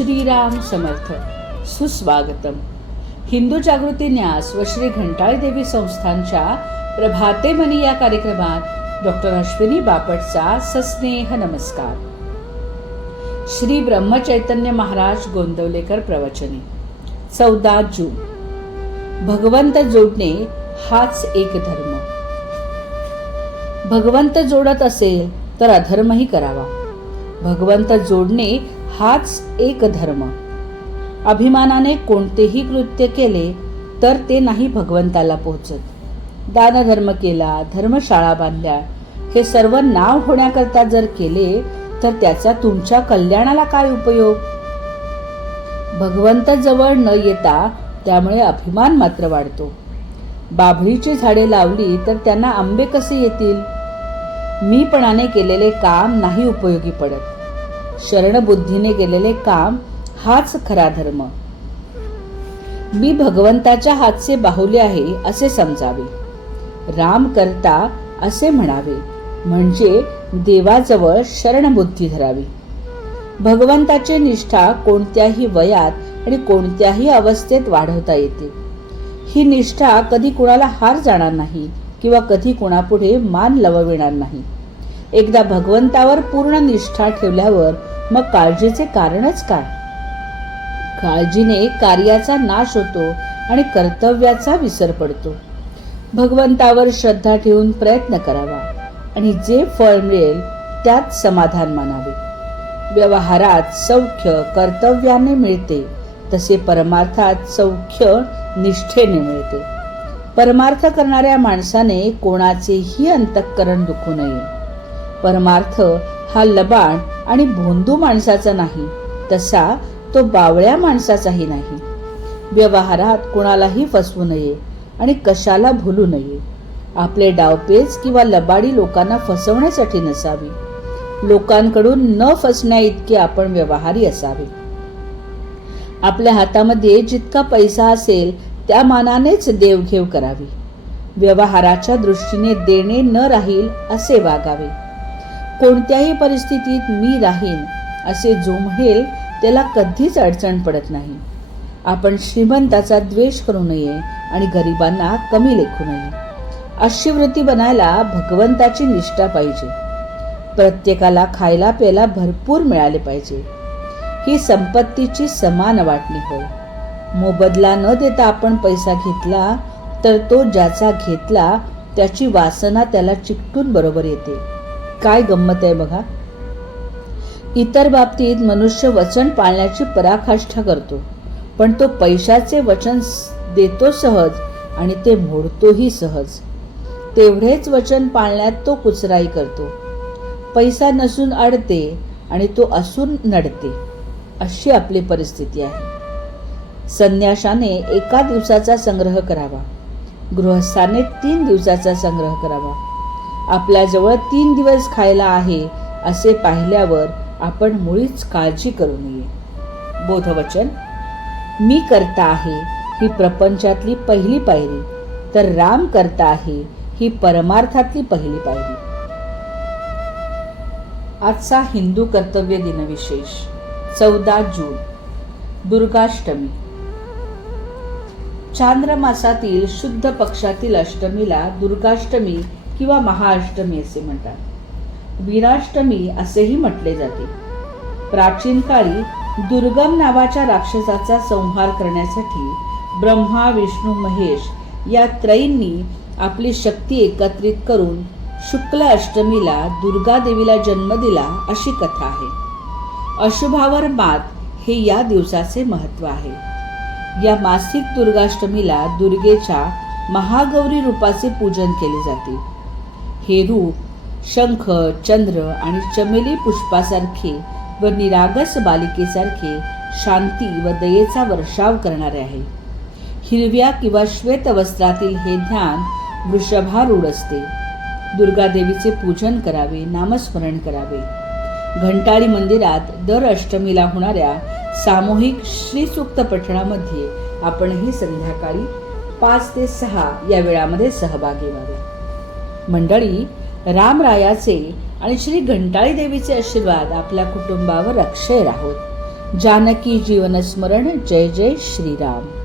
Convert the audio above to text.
श्रीराम समर्थ. सुस्वागतम. हिंदू जागृती न्यास व श्री घंटाळी देवी संस्थांच्या प्रभाते मनी या कार्यक्रमात डॉक्टर अश्विनी बापटचा सस्नेह नमस्कार. श्री ब्रह्मचैतन्य महाराज गोंदवलेकर प्रवचने. 14 जून. भगवंत जोडणे हाच एक धर्म. भगवंत जोडत असेल तर अधर्मही करावा. भगवंत जोडणे हाच एक धर्म. अभिमानाने कोणतेही कृत्य केले तर ते नाही भगवंताला पोहोचत. दानधर्म केला, धर्मशाळा बांधल्या, हे सर्व नाव होण्याकरता जर केले तर त्याचा तुमच्या कल्याणाला काय उपयोग? भगवंत जवळ न येता त्यामुळे अभिमान मात्र वाढतो. बाभळीची झाडे लावली तर त्यांना आंबे कसे येतील? मीपणाने केलेले काम नाही उपयोगी पडत. शरणबुद्धीने केलेले काम हाच खरा धर्म. मी भगवंताच्या हातचे बाहुले आहे असे समजावे. राम करता असे म्हणावे, म्हणजे देवाजवळ शरणबुद्धी धरावी. भगवंताची निष्ठा कोणत्याही वयात आणि कोणत्याही अवस्थेत वाढवता येते. ही निष्ठा कधी कुणाला हार जाणार नाही किंवा कधी कुणापुढे मान लवविणार नाही. एकदा भगवंतावर पूर्ण निष्ठा ठेवल्यावर मग काळजीचे कारणच काय? काळजीने कार्याचा नाश होतो आणि कर्तव्याचा विसर पडतो. भगवंतावर श्रद्धा ठेवून प्रयत्न करावा आणि जे फळ मिळेल त्यात समाधान मानावे. व्यवहारात सौख्य कर्तव्याने मिळते, तसे परमार्थात सौख्य निष्ठेने मिळते. परमार्थ करणाऱ्या माणसाने कोणाचेही अंतःकरण दुखू नये. परमार्थ हा लबाड आणि भोंदू माणसाचा नाही, तसा तो बावळ्या माणसाचाही नाही. व्यवहारात कोणालाही फसवू नये आणि कशाला भुलू नये. आपले डावपेच किंवा लबाडी लोकांना फसवण्यासाठी नसावी. लोकांकडून न फसण्या इतके आपण व्यवहारी असावे. आपल्या हातामध्ये जितका पैसा असेल त्या मानानेच देवघेव करावी. व्यवहाराच्या दृष्टीने देणे न राहील असे वागावे. कोणत्याही परिस्थितीत मी राहीन असे जो म्हणेल त्याला कधीच अडचण पडत नाही. आपण श्रीमंताचा द्वेष करू नये आणि गरिबांना कमी लेखू नये. अशी वृत्ती बनायला भगवंताची निष्ठा पाहिजे. प्रत्येकाला खायला प्यायला भरपूर मिळाले पाहिजे. ही संपत्तीची समान वाटणी होय. मोबदला न देता आपण पैसा घेतला तर तो ज्याचा घेतला त्याची वासना त्याला चिकटून बरोबर येते. काय गंमत आहे बघा. इतर बाबतीत मनुष्य वचन पाळण्याची पराकाष्ठा करतो, पण तो पैशाचे वचन देतो सहज आणि ते मोडतोही सहज. तेवढेच वचन पाळण्यात तो कुचराई करतो. पैसा नसून अडते आणि तो असून नडते. अशी आपली परिस्थिती आहे. संन्याशाने एका दिवसाचा संग्रह करावा. गृहस्थाने 3 दिवसाचा संग्रह करावा. आपल्याजवळ 3 दिवस खायला आहे असे पाहिल्यावर आपण मुळीच काळजी करू नये. बोधवचन. मी करता आहे ही प्रपंचातली पहिली पायरी, तर राम करता आहे ही परमार्थातली पहिली पायरी. आजचा हिंदू कर्तव्य दिन विशेष. 14 जून. दुर्गाष्टमी. चांद्रमासातील शुद्ध पक्षातील अष्टमीला दुर्गाष्टमी किंवा महाअष्टमी असे म्हणतात. वीराष्टमी असेही म्हटले जाते. प्राचीन काळी दुर्गम नावाच्या राक्षसाचा संहार करण्यासाठी ब्रह्मा, विष्णू, महेश या त्रयींनी आपली शक्ती एकत्रित करून शुक्ल अष्टमीला दुर्गा देवीला जन्म दिला अशी कथा आहे. अशुभावर मात हे या दिवसाचे महत्त्व आहे. या मासिक दुर्गाष्टमीला दुर्गेच्या महागौरी रूपाचे पूजन केले जाते. हे रूप शंख, चंद्र आणि चमेली पुष्पासारखे व निरागस बालिकेसारखे शांती व दयेचा वर्षाव करणारे आहे. हिरव्या किंवा श्वेत वस्त्रातील हे ध्यान वृषभारूढ असते. दुर्गा देवीचे पूजन करावे, नामस्मरण करावे. घंटाळी मंदिरात दर अष्टमीला होणाऱ्या सामूहिक श्रीसूक्त पठणामध्ये आपणही संध्याकाळी 5 ते 6 या वेळामध्ये सहभागी व्हावे. मंडळी, रामरायाचे आणि श्री घंटाळी देवीचे आशीर्वाद आपल्या कुटुंबावर अक्षय राहोत. जानकी जीवन स्मरण. जय जय श्रीराम.